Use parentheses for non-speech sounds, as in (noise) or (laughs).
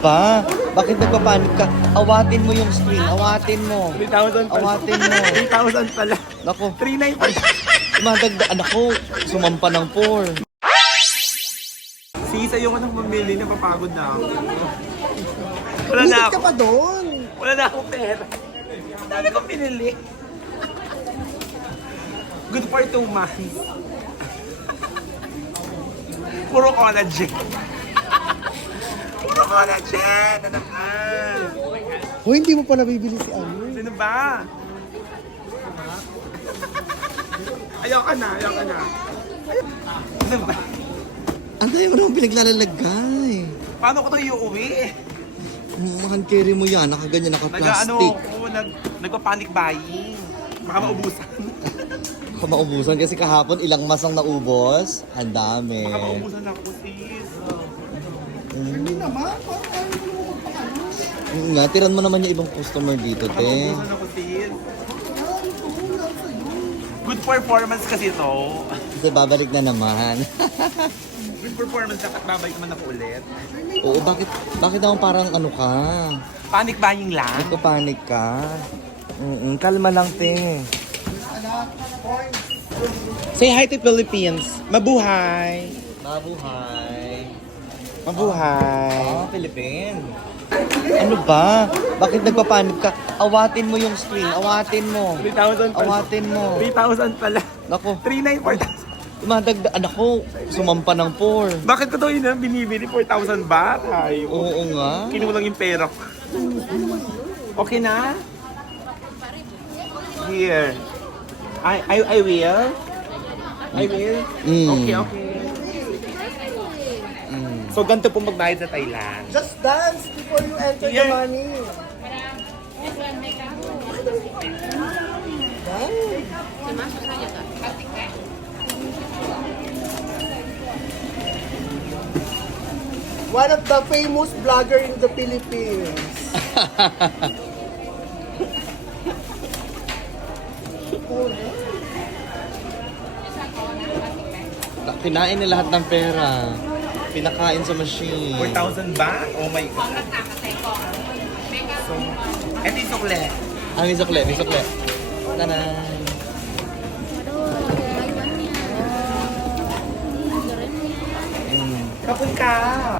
ba? Bakit nagpapanik ka? Awatin mo yung screen. Awatin mo. 3,000 pala. Awatin mo. (laughs) 3,000 pala. Nako. 3,900 pala. Madagda, anak ko, sumampa ng 4. Sis, ayoko nang mamili. Napapagod na ako. Wala na Bumili ako. ka pa doon. Wala na akong pera. Ang dami kong pinili. Good for two months. (laughs) Puro collagen. Puro collagen! Ano ka? Hoy, hindi mo pa nabibili si ano. Sino ba? Ayaw ka na, ayaw ka na. Ano ba? Ang dami mo naman pinaglalalagay. Paano ko ito iuwi? Mahan carry mo yan, nakaganyan, Nag, ano, naka-plastic. ako, nag, nagpa-panic buying. Baka maubusan. Baka maubusan kasi kahapon ilang masang naubos. Ang dami. Baka maubusan ako, sis. Hindi naman. Parang ayaw mo naman magpakano. Mm, nga, tiran mo naman yung ibang customer dito, te. maubusan ako, sis. Good performance kasi ito. Kasi babalik na naman. (laughs) Good performance, dapat babalik naman ako ulit. Oo, bakit, bakit naman parang ano ka? Panic buying lang. Nagpapanik ka? Mm kalma lang, te. Say hi to Philippines. Mabuhay. Mabuhay. Mabuhay. Ah, Philippine. Ano ba? Bakit nagpapanik ka? Awatin mo yung screen. Awatin mo. 3,000 pala. Awatin mo. 3,000 pala. Nako. 3,900. Madagda, anak ko, sumampa ng 4. Bakit ko ito yun ang binibili? 4,000 baht? Ay, Oo nga. Kinulang yung pera ko. Okay na? Here. I, I, I will. I will. Mm. Okay, okay. So, ganito po magbayad sa Thailand. Just dance before you enter the Yeah. money. One of the famous vlogger in the Philippines. Kinain na lahat ng pera. Pinakain sa machine. 4,000 ba? Oh my God. So, eto yung sukle. Ah, may sukle, may sukle. Tanan. Mm. Kapun ka.